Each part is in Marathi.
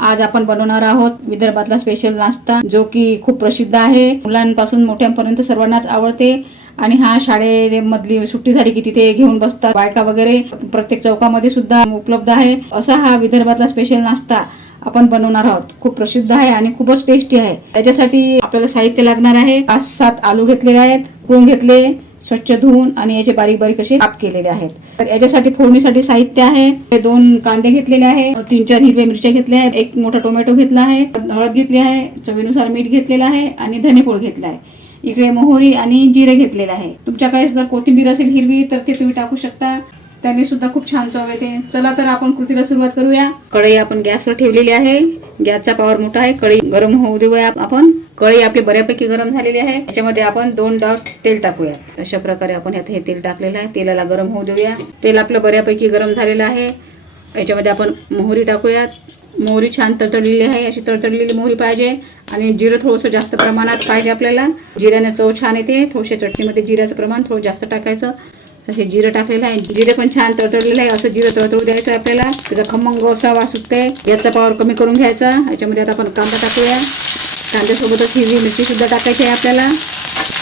आज आपण बनवणार आहोत विदर्भातला स्पेशल नाश्ता, जो की खूप प्रसिद्ध आहे. मुलांपासून मोठ्यांपर्यंत सर्वांनाच आवडते. आणि हा शाळेमधली सुट्टी झाली की तिथे घेऊन बसतात बायका वगैरे. प्रत्येक चौकामध्ये सुद्धा उपलब्ध आहे. असा हा विदर्भातला स्पेशल नाश्ता आपण बनवणार आहोत. खूप प्रसिद्ध आहे आणि खूपच टेस्टी आहे. याच्यासाठी आपल्याला साहित्य लागणार आहे. 5-7 आलू घेतलेले आहेत, उकळून घेतले, स्वच्छ धुवून आणि याचे बारीक बारीक असे काप केलेले आहेत. तर याच्यासाठी फोडणीसाठी साहित्य आहे. 2 कांदे घेतलेले आहे, 3-4 हिरव्या मिरच्या घेतल्या आहे, 1 मोठा टोमॅटो घेतला आहे, हळद घेतली आहे, चवीनुसार मीठ घेतलेलं आहे आणि धनेपूड घेतला आहे. इकडे मोहरी आणि जिरे घेतलेले आहे. तुमच्याकडे जर कोथिंबीर असेल हिरवी तर ते तुम्ही टाकू शकता, त्याने सुद्धा खूप छान चव येते. चला तर आपण कृतीला सुरुवात करूया. कढई आपण गॅसवर ठेवलेली आहे. गॅसचा पॉवर मोठा आहे. कढई गरम होऊ देऊया आपण. कढई आपली बऱ्यापैकी गरम झालेली आहे. याच्यामध्ये आपण 2 डॉट तेल टाकूया. अशा प्रकारे आपण यात हे तेल टाकलेलं आहे. तेलाला गरम होऊ देऊया. तेल आपलं बऱ्यापैकी गरम झालेलं आहे. याच्यामध्ये आपण मोहरी टाकूयात. मोहरी छान तडतडलेली आहे. अशी तडतडलेली मोहरी पाहिजे आणि जिरं थोडंसं जास्त प्रमाणात पाहिजे आपल्याला. जिऱ्याने चव छान येते. थोडशा चटणीमध्ये जिऱ्याचं प्रमाण थोडं जास्त टाकायचं. हे जिरं टाकलेलं आहे. जिरे पण छान तडतडलेलं आहे. असं जिरं तडतडू द्यायचं आपल्याला. त्याचा खमंग असा वास सुटते. याचा पॉवर कमी करून घ्यायचा. याच्यामध्ये आता आपण कांदा टाकूया. कांद्यासोबतच हिरवी मिरची सुद्धा टाकायची आहे आपल्याला.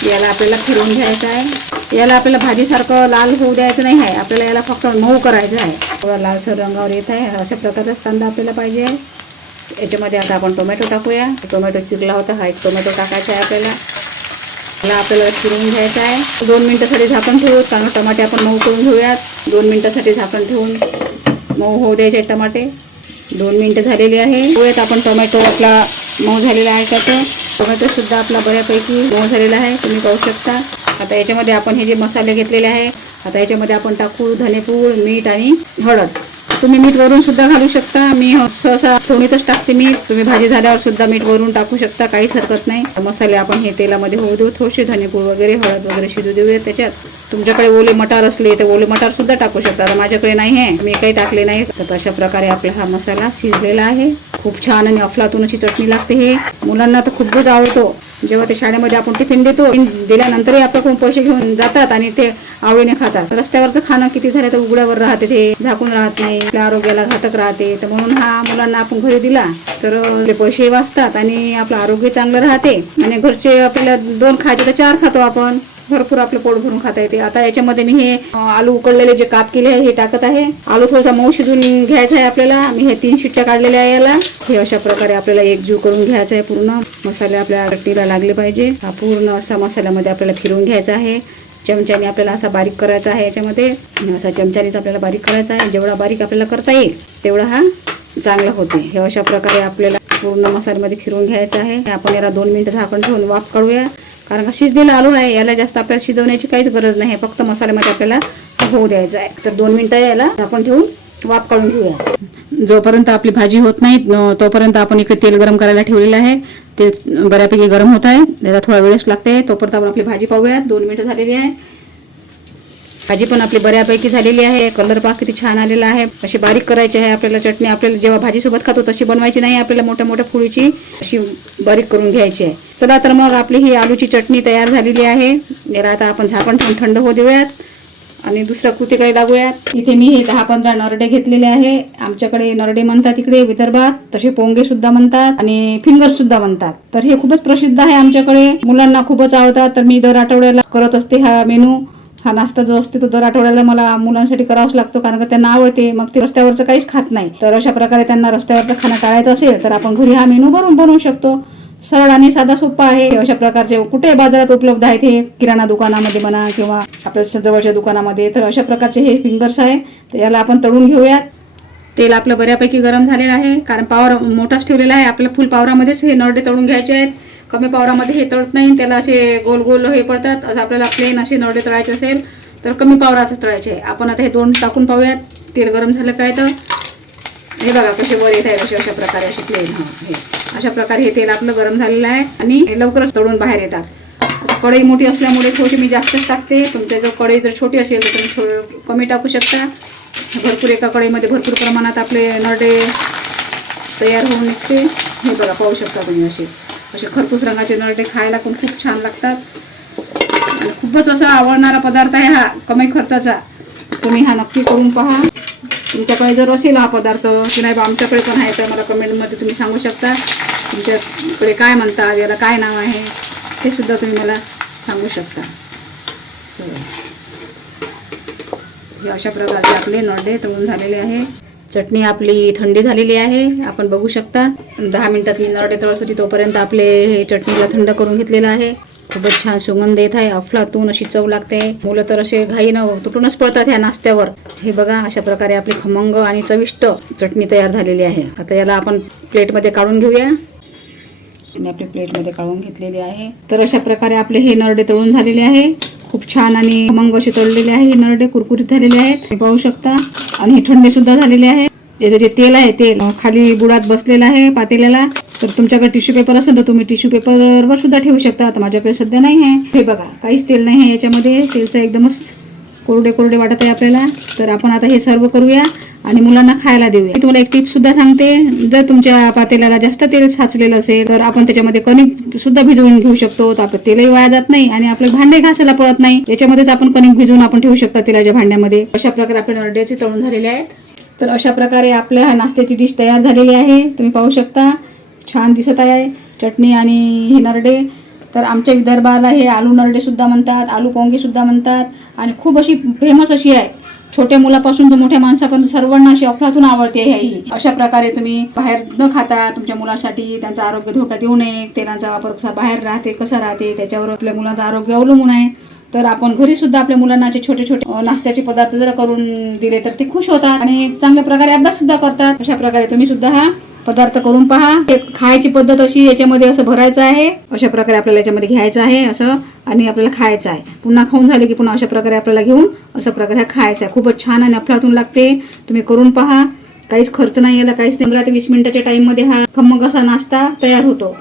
याला आपल्याला फिरवून घ्यायचं आहे. याला आपल्याला भाजीसारखं लाल होऊ द्यायचं नाही आहे. आपल्याला याला फक्त मऊ करायचं आहे. थोडा लालसर रंगावर येत आहे. अशा प्रकारचाच कांदा आपल्याला पाहिजे. याच्यामध्ये आता आपण टोमॅटो टाकूया. टोमॅटो चिरला होता, हा एक टोमॅटो टाकायचा आहे आपल्याला. आपल्याला फिरवून घ्यायचं आहे. 2 मिनिटासाठी झाकण ठेवू. कारण टमाटे आपण मऊ करून घेऊयात. 2 मिनिटासाठी झाकण ठेवून मऊ होऊ द्यायचे टमाटे. 2 मिनिटं झालेली आहे. होऊयात आपण टोमॅटो आपला मऊ झालेला आहे. त्याचं टोमॅटो सुद्धा आपला बऱ्यापैकी मऊ झालेला आहे, तुम्ही पाहू शकता. आता याच्यामध्ये आपण हे जे मसाले घेतलेले आहे, आता याच्यामध्ये आपण टाकू धनेपूड, मीठ आणि हळद. तुम्ही मीठ वरून सुद्धा घालू शकता. मी सहसा फोडणीतच टाकते मीठ. तुम्ही भाजी झाल्यावर सुद्धा मीठ वरून टाकू शकता, काहीच हरकत नाही. मसाले आपण हे तेलामध्ये होऊ देऊ. थोडेसे धनेपूड वगैरे, हळद वगैरे शिजू देऊया त्याच्यात. तुमच्याकडे ओले मटार असले तर ओले मटार सुद्धा टाकू शकता. आता माझ्याकडे नाही आहे, मी काही टाकले नाही. तर अशा प्रकारे आपला हा मसाला शिजलेला आहे. खूप छान आणि अफलातून अशी चटणी लागते. हे मुलांना तर खूपच आवडतो. जेव्हा ते शाळेमध्ये आपण टिफिन देतो, दिल्यानंतरही आपल्याकडून पैसे घेऊन जातात आणि ते आवडीने खातात. रस्त्यावरचं खाणं किती झालं तर उघड्यावर राहते, ते झाकून राहत नाही, आपल्या आरोग्याला घातक राहते. तर म्हणून हा मुलांना आपण घरी दिला तर ते पैसे वाचतात आणि आपलं आरोग्य चांगलं राहते. आणि घरचे आपल्याला 2 खायचे तर 4 खातो आपण. भरपूर आपलं पोट भरून खाता येते. आता याच्यामध्ये मी हे आलू उकडलेले जे काप केले आहे हे टाकत आहे. आलू थोडासा मऊ शिजून घ्यायचा आहे आपल्याला. मी हे 3 शिट्ट्या काढलेल्या आहे याला. हे अशा प्रकारे आपल्याला एकजीव करून घ्यायचा आहे. पूर्ण मसाले आपल्या चटणीला लागले पाहिजे. हा पूर्ण असा मसाल्यामध्ये आपल्याला फिरवून घ्यायचा आहे. चमच्याने आपल्याला असा बारीक करायचा आहे. याच्यामध्ये असा चमच्यानेच आपल्याला बारीक करायचा आहे. जेवढा बारीक आपल्याला करता येईल तेवढा हा चांगला होते. हे अशा प्रकारे आपल्याला पूर्ण मसाल्यामध्ये फिरवून घ्यायचं आहे. आपण याला 2 मिनिटं झाकण ठेवून वाफ काढूया. कारण का शिजलेला आलू आहे, याला जास्त आपल्याला शिजवण्याची काहीच गरज नाही. फक्त मसाल्यामध्ये आपल्याला होऊ द्यायचं आहे. तर 2 मिनिटं याला झाकण ठेवून वाफ काढून घेऊया. जोपर्यंत आपली भाजी होत नाही तोपर्यंत आपण इकडे तेल गरम करायला ठेवलेलं आहे. तेल बऱ्यापैकी गरम होत आहे. त्याला थोडा वेळच लागते. तोपर्यंत आपण आपली भाजी पाहूयात. 2 मिनिटं झालेली आहे. भाजी पण आपली बऱ्यापैकी झालेली आहे. कलर पहा किती छान आलेला आहे. अशी बारीक करायची आहे आपल्याला चटणी. आपल्याला जेव्हा भाजीसोबत खातो तशी बनवायची नाही. आपल्याला मोठ्या मोठ्या फुडीची अशी बारीक करून घ्यायची आहे. चला तर मग आपली ही आलूची चटणी तयार झालेली आहे. याला आता आपण झाकण ठेवून थंड होऊ देऊयात आणि दुसऱ्या कृतीकडे लागूयात. इथे मी हे 10-15 नरडे घेतलेले आहे. आमच्याकडे नरडे म्हणतात इकडे विदर्भात. तसे पोंगे सुद्धा म्हणतात आणि फिंगर सुद्धा म्हणतात. तर हे खूपच प्रसिद्ध आहे आमच्याकडे. मुलांना खूपच आवडतात. तर मी दर आठवड्याला करत असते हा मेनू. हा नाश्ता जो असते तो दर आठवड्याला मला मुलांसाठी करावाच लागतो, कारण का त्यांना आवडते. मग ते रस्त्यावरचं काहीच खात नाही. तर अशा प्रकारे त्यांना रस्त्यावरचं खाणं टाळायचं असेल तर आपण घरी हा मेनू बनवू शकतो. सरळ आणि साधा सोपा आहे. अशा प्रकारचे कुठे बाजारात उपलब्ध आहेत. हे किराणा दुकानामध्ये म्हणा किंवा आपल्या जवळच्या दुकानामध्ये. तर अशा प्रकारचे हे फिंगर्स आहे. तर याला आपण तळून घेऊयात. तेल आपलं बऱ्यापैकी गरम झालेलं आहे, कारण पावर मोठाच ठेवलेला आहे. आपल्या फुल पावरामध्येच हे नरडे तळून घ्यायचे आहेत. कमी पावरामध्ये हे तळत नाही, त्याला असे गोल गोल हे पडतात. आज आपल्याला प्लेन असे नरडे तळायचे असेल तर कमी पावराचंच तळायचे आहे. आपण आता हे 2 टाकून पाहूयात. तेल गरम झालं काय तर हे बघा कसे वर येत आहे. अशा प्रकारे असे प्लेन हे अशा प्रकारे हे तेल आपलं गरम झालेलं आहे आणि लवकरच तळून बाहेर येतात. आता कढई मोठी असल्यामुळे थोडी मी जास्तच टाकते. तुमच्या जर कढई जर छोटी असेल तर तुम्ही थोडं कमी टाकू शकता. भरपूर एका कढईमध्ये भरपूर प्रमाणात आपले नरडे तयार होऊन निघते. हे बघा पाहू शकता तुम्ही. असे खरपूस रंगाचे नरडे खायला पण खूप छान लागतात आणि खूपच असा आवडणारा पदार्थ आहे हा, कमी खर्चाचा. तुम्ही हा नक्की करून पहा. तुमच्याकडे जर असेल हा पदार्थ की नाही बा आमच्याकडे पण आहे तर मला कमेंटमध्ये तुम्ही सांगू शकता. तुमच्याकडे काय म्हणतात, याला काय नाव आहे हे सुद्धा तुम्ही मला सांगू शकता. हे अशा प्रकारचे आपले नरडे तळून झालेले आहे. चटणी आपली थंडी झालेली आहे, आपण बघू शकता. 10 मिनिटात मी नरडे तळत होती तोपर्यंत आपले हे चटणीला थंड करून घेतलेलं आहे. खूपच छान सुगंध येत आहे, अफलातून अशी चव लागते. मुलं तर असे घाईनं तुटूनच पडतात ह्या नाश्त्यावर. हे बघा, अशा प्रकारे आपली खमंग आणि चविष्ट चटणी तयार झालेली आहे. आता याला आपण प्लेटमध्ये काढून घेऊया. आणि आपली प्लेटमध्ये काढून घेतलेली आहे. तर अशा प्रकारे आपले हे नरडे तळून झालेले आहे. खूप छान आणि खमंग असे तळलेले आहे. हे नरडे कुरकुरीत झालेले आहेत, हे पाहू शकता. आणि हे थंडे सुद्धा झालेले आहे. याचं जे तेल आहे तेल खाली बुडात बसलेलं आहे पातेल्याला. तर तुमच्याकडे टिश्यू पेपर असेल तर तुम्ही टिश्यू पेपरवर सुद्धा ठेवू शकता. आता माझ्याकडे सध्या नाही आहे. हे बघा, काहीच तेल नाही आहे याच्यामध्ये. तेलचं एकदमच कोरडे कोरडे वाटत आहे आपल्याला. तर आपण आता हे सर्व करूया आणि मुलांना खायला देऊया. मी तुम्हाला एक टिप सुद्धा सांगते. जर तुमच्या पातेल्याला जास्त तेल साचलेलं असेल तर आपण त्याच्यामध्ये कणिक सुद्धा भिजवून घेऊ शकतो. तर आपलं तेलही वाया जात नाही आणि आपले भांडे घासायला पडत नाही. याच्यामध्येच आपण कणिक भिजवून आपण ठेवू शकता तेलाच्या भांड्यामध्ये. अशा प्रकारे आपले नरड्याचे तळून झालेले आहेत. तर अशा प्रकारे आपल्या नाश्त्याची डिश तयार झालेली आहे. तुम्ही पाहू शकता, छान दिसत आहे चटणी आणि हे नरडे. तर आमच्या विदर्भाला हे आलू नरडे सुद्धा म्हणतात, आलू पोंगे सुद्धा म्हणतात आणि खूप अशी फेमस अशी आहे. छोट्या मुलापासून तर मोठ्या माणसापर्यंत सर्वांना अशी अफलातून आवडते ही. अशा प्रकारे तुम्ही बाहेर न खाता तुमच्या मुलासाठी त्यांचं आरोग्य धोक्यात येऊ नये, तेलांचा वापर कसा बाहेर राहते कसा राहते त्याच्यावर आपल्या मुलांचं आरोग्य अवलंबून आहे. तर आपण घरी सुद्धा आपल्या मुलांना असे छोटे छोटे नाश्त्याचे पदार्थ जर करून दिले तर ते खुश होतात आणि चांगल्या प्रकारे अभ्यास सुद्धा करतात. अशा प्रकारे तुम्ही सुद्धा हा पदार्थ करून पहा. खायची पद्धत अशी, याच्यामध्ये असं भरायचं आहे, अशा प्रकारे आपल्याला याच्यामध्ये घ्यायचं आहे असं आणि आपल्याला खायचं आहे. पुन्हा खाऊन झाले की पुन्हा अशा प्रकारे आपल्याला घेऊन अशा प्रकारे खायचं आहे. खूपच छान आणि अफलातून लागते. तुम्ही करून पहा. काहीच खर्च नाही याला, काहीच 15 ते 20 मिनिटाच्या टाईममध्ये हा खमंग असा नाश्ता तयार होतो.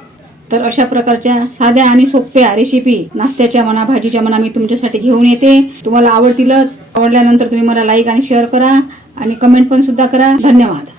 तर अशा प्रकारच्या साध्या आणि सोप्या रेसिपी नाश्त्याच्या म्हणा भाजीच्या म्हणा मी तुमच्यासाठी घेऊन येते. तुम्हाला आवडतीलच. आवडल्यानंतर तुम्ही मला लाईक आणि शेअर करा आणि कमेंट पण सुद्धा करा. धन्यवाद.